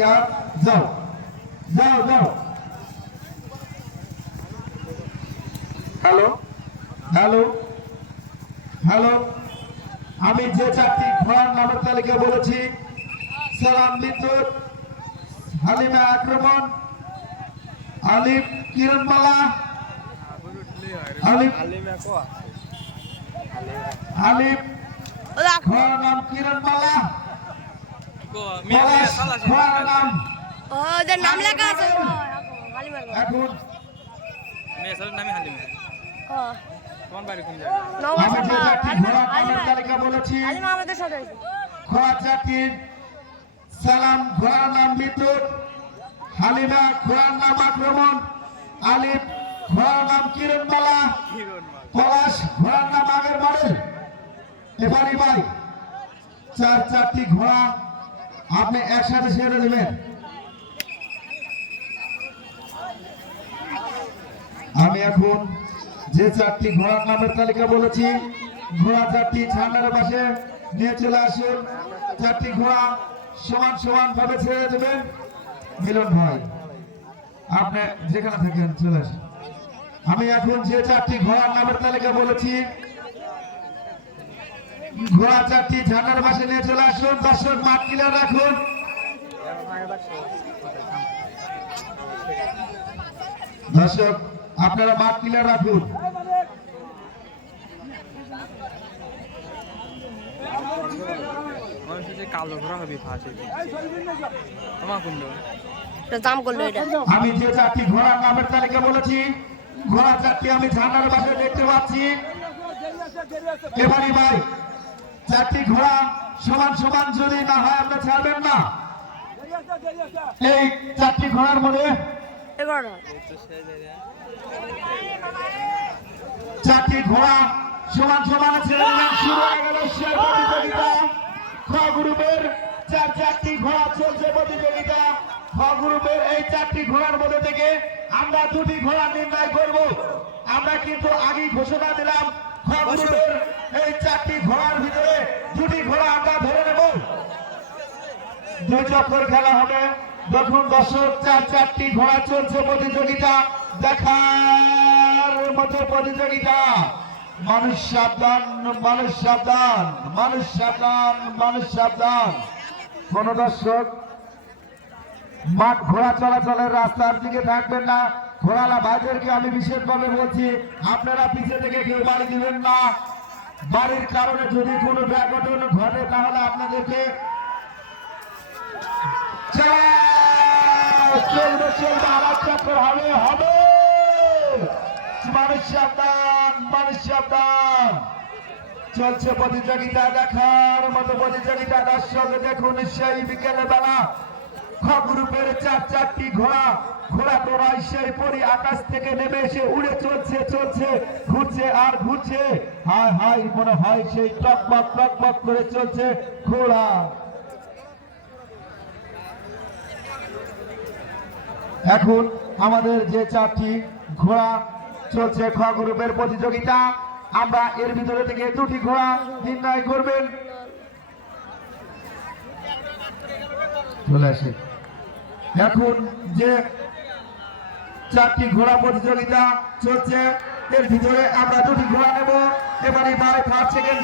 যাও যাও যাও। হ্যালো হ্যালো হ্যালো, আমি যে চারটি ঘোড়ার নামের তালিকা বলেছি, সালাম বিদ্যুৎ, হালিমা আক্রমণ, আলিফ কিরণমালা, আলিফ আলিফ ঘোড়ার নাম কিরণমালা, ঘোড়ার নাম ওদের নাম লেখা আছে এখন আমি যে চারটি ঘোড়ার নামের তালিকা বলেছি, ঘোড়া চারটির সালাম ঘোড়ার নাম বিদ্যুৎ, হালিমা ঘোড়ার নাম আক্রমণ, আলিফ ঘোড়ার নাম কিরণমালা, পলাশ ঘোড়ার নাম আগের মডেল। এবারে ভাই চারটি ঘোড়া আপনি একসাথে ছেড়ে দেবেন। আমি এখন যে চারটি ঘোড়ার নামের তালিকা বলেছি, ঘোড়া চারটি ছাড়ার পাশে নিয়ে চলে আসুন। চারটি ঘোড়া সমান সমান ভাবে ছেড়ে দেবেন। মিলন ভাই আপনি যেখানে থাকেন চলে আসুন। আমি এখন যে চারটি ঘোড়ার নামের তালিকা বলেছি, ঘোড়া চারটি ঝান্ডার পাশে নিয়ে চলে আসুন। দর্শক মাঠ ক্লিয়ার রাখুন। দর্শক আপনারা মাঠ ক্লিয়ার রাখুন। আমি যে চারটি ঘোড়ার নামের তালিকা বলেছি, ঘোড়া চারটি আমি ঝান্ডার পাশে দেখতে পাচ্ছি। এবারে ভাই চারটি ঘোড়া সমান সমান যদি না হয় আপনি ছাড়বেন না। এই চারটি ঘোড়ার মধ্যে চারটি ঘোড়া সমান সমান ছেড়ে দিলেন। শুরু হয়ে গেল সেই প্রতিযোগিতা। খ গ্রুপের চারটি ঘোড়া চলছে প্রতিযোগিতা। খ গ্রুপের এই চারটি ঘোড়ার মধ্যে থেকে আমরা দুটি ঘোড়া নির্ণয় করব। আমরা কিন্তু আগেই ঘোষণা দিলাম, খ গ্রুপের এই চারটি ঘোড়ার ভিতরে দুটি ঘোড়া আমরা ধরে নেব। দুই চক্কর খেলা হবে। দেখুন দর্শক, চারটি ঘোড়া চলছে প্রতিযোগিতা, দেখার মতো প্রতিযোগিতা। মানুষ সাবধান, মানুষ সাবধান, মানুষ সাবধান, মানুষ সাবধান। কোন দর্শক মাঠ ঘোড়া চলাচলের রাস্তার দিকে থাকবেন না। ঘোড়ালা ভাইদেরকে আমি বিশেষভাবে বলছি, আপনারা পিছিয়ে থেকে কেউ বাড়ি দিবেন না। বাড়ির কারণে যদি কোনো দুর্ঘটনা ঘটে তাহলে আপনাদেরকে চলবে চলবে আলাপ চক্কর হবে হবে। মানুষ সাবধান, মানুষ সাবধান। চলছে প্রতিযোগিতা, দেখার মতো প্রতিযোগিতা। দর্শক দেখুন সেই বিকেলে বেলা খ গ্রুপের চারটি ঘোড়া, ঘোড়া তোরাই সেই পরি আকাশ থেকে নেমে এসে উড়ে চলছে চলছে, ঘুরছে আর ঘুরছে। হায় হায় মনে হয় সেই টকবক টকবক করে চলছে ঘোড়া। এখন আমাদের যে চারটি ঘোড়া চলছে খ গ্রুপের প্রতিযোগিতা, আমরা এর ভিতরে থেকে দুটি ঘোড়া নির্ণয় করবেন। চলে আসে এখন যে চারটি ঘোড়া প্রতিযোগিতা চলছে, এর ভিতরে আমরা দুটি ঘোড়া নেব। এবারে 5 সেকেন্ড